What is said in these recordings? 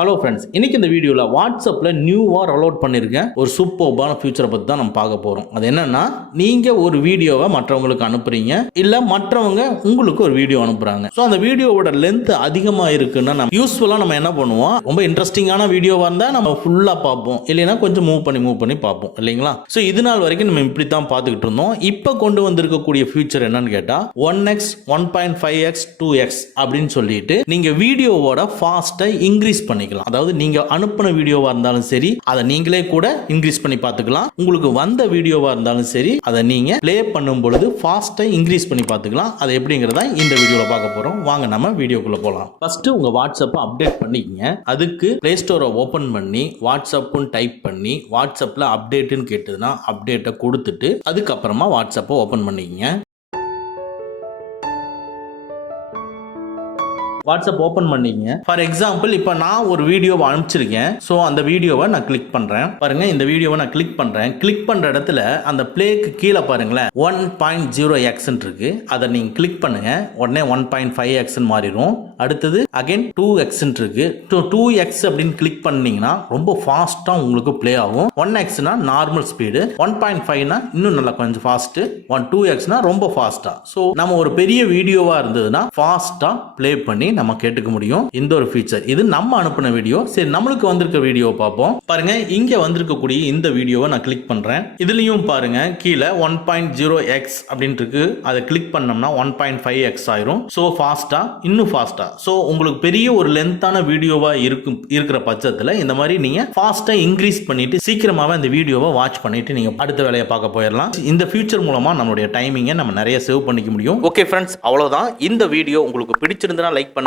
Hello friends, இன்னைக்கு இந்த வீடியோவில் வாட்ஸ்அப்பில் நியூவாக ரோல் அவுட் பண்ணியிருக்கேன் ஒரு சூப்பர்பான ஃபியூச்சரை பற்றி தான் நம்ம பார்க்க போகிறோம். அது என்னன்னா, நீங்கள் ஒரு வீடியோவை மற்றவங்களுக்கு அனுப்புறீங்க, இல்லை மற்றவங்க உங்களுக்கு ஒரு வீடியோ அனுப்புகிறாங்க. ஸோ அந்த வீடியோவோட லென்த் அதிகமாக இருக்குன்னா நம்ம யூஸ்ஃபுல்லாக நம்ம என்ன பண்ணுவோம், ரொம்ப இன்ட்ரெஸ்டிங்கான வீடியோவாக இருந்தால் நம்ம ஃபுல்லாக பார்ப்போம், இல்லைன்னா கொஞ்சம் மூவ் பண்ணி பார்ப்போம் இல்லைங்களா. ஸோ இது நாள் வரைக்கும் நம்ம இப்படி தான் பார்த்துக்கிட்டு இருந்தோம். இப்போ கொண்டு வந்திருக்கக்கூடிய ஃபியூச்சர் என்னன்னு கேட்டால் 1x 1.5x 2x அப்படின்னு சொல்லிட்டு நீங்கள் வீடியோவோட ஃபாஸ்ட்டை இன்க்ரீஸ் பண்ணிக்கலாம். அதாவது நீங்க அனுப்பின வீடியோவா இருந்தாலும் சரி, அதை நீங்களே கூட இன்க்ரீஸ் பண்ணி பார்த்துக்கலாம். உங்களுக்கு வந்த வீடியோவா இருந்தாலும் சரி, அதை நீங்க ப்ளே பண்ணும் பொழுது ஃபாஸ்ட்டை இன்க்ரீஸ் பண்ணி பார்த்துக்கலாம். அது எப்படிங்கிறத இந்த வீடியோவில் பார்க்க போறோம். வாங்க நம்ம வீடியோக்குள்ள போகலாம். ஃபர்ஸ்ட் உங்க வாட்ஸ்அப்பை அப்டேட் பண்ணிக்கங்க. அதுக்கு பிளே ஸ்டோரை ஓபன் பண்ணி வாட்ஸ்அப்னு டைப் பண்ணி வாட்ஸ்அப்ல அப்டேட்னு கேட்டதுன்னா அப்டேட்டை கொடுத்துட்டு அதுக்கப்புறமா வாட்ஸ்அப்பை ஓபன் பண்ணிக்கங்க. வாட்ஸ்அப் ஓப்பன் பண்ணிங்க. ஃபார் எக்ஸாம்பிள் இப்போ நான் ஒரு வீடியோவை அனுப்பிச்சிருக்கேன். ஸோ அந்த வீடியோவை நான் கிளிக் பண்ணுறேன். பாருங்க, இந்த வீடியோவை நான் கிளிக் பண்ணுறேன். கிளிக் பண்ணுற இடத்துல அந்த பிளேக்கு கீழே பாருங்களேன் 1.0x இருக்கு. அதை நீங்கள் கிளிக் பண்ணுங்க, உடனே 1.5x மாறிடும். அடுத்தது அகைன் 2x இருக்கு. 2x அப்படின்னு கிளிக் பண்ணீங்கன்னா ரொம்ப ஃபாஸ்ட்டாக உங்களுக்கு பிளே ஆகும். 1xனா நார்மல் ஸ்பீடு, 1.5னா இன்னும் நல்லா கொஞ்சம் ஃபாஸ்ட்டு, 2xனா ரொம்ப ஃபாஸ்ட்டாக. ஸோ நம்ம ஒரு பெரிய வீடியோவாக இருந்ததுன்னா ஃபாஸ்ட்டாக ப்ளே பண்ணி நம்ம கேட்டுக்க முடியும். இந்த ஒரு ஃபீச்சர் இது நம்ம அனுப்பின வீடியோ. சரி, நம்மளுக்கு வந்திருக்க வீடியோ பார்ப்போம். பாருங்க, இங்க வந்திருக்கக்கூடிய இந்த வீடியோவை நான் கிளிக் பண்றேன். இதுலயும் பாருங்க கீழே 1.0x அப்படின்னு இருக்கு. அதை கிளிக் பண்ணோம்னா 1.5x ஆயிரும். ஸோ ஃபாஸ்டா, இன்னும் ஃபாஸ்டா. ஸோ உங்களுக்கு பெரிய ஒரு லென்த்தான வீடியோவா இருக்கிற பட்சத்தில் இந்த மாதிரி நீங்க ஃபாஸ்டா இன்க்ரீஸ் பண்ணிட்டு சீக்கிரமாவே அந்த வீடியோவை வாட்ச் பண்ணிட்டு நீங்க அடுத்த வேலையை பார்க்க போயிடலாம். இந்த ஃபியூச்சர் மூலமா நம்மளுடைய டைமிங்கை நம்ம நிறைய சேவ் பண்ணிக்க முடியும். ஓகே ஃப்ரெண்ட்ஸ், அவ்வளவுதான். இந்த வீடியோ உங்களுக்கு பிடிச்சிருந்தா லைக் பண்ணுங்க,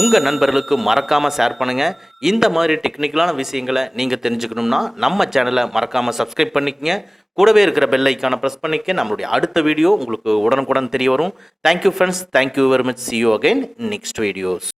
உங்க நண்பர்களுக்கு மறக்காம ஷேர் பண்ணுங்க. இந்த மாதிரி டெக்னிக்கலான விஷயங்களை நீங்க தெரிஞ்சுக்கணும்னா நம்ம சேனலை மறக்காம சப்ஸ்கிரைப் பண்ணிக்கங்க. கூடவே இருக்கிற பெல் ஐக்கானை பிரஸ் பண்ணிக்க. நம்மளுடைய அடுத்த வீடியோ உங்களுக்கு உடனுக்குடன் தெரிய வரும். Thank you friends, thank you very much. See you again in next videos.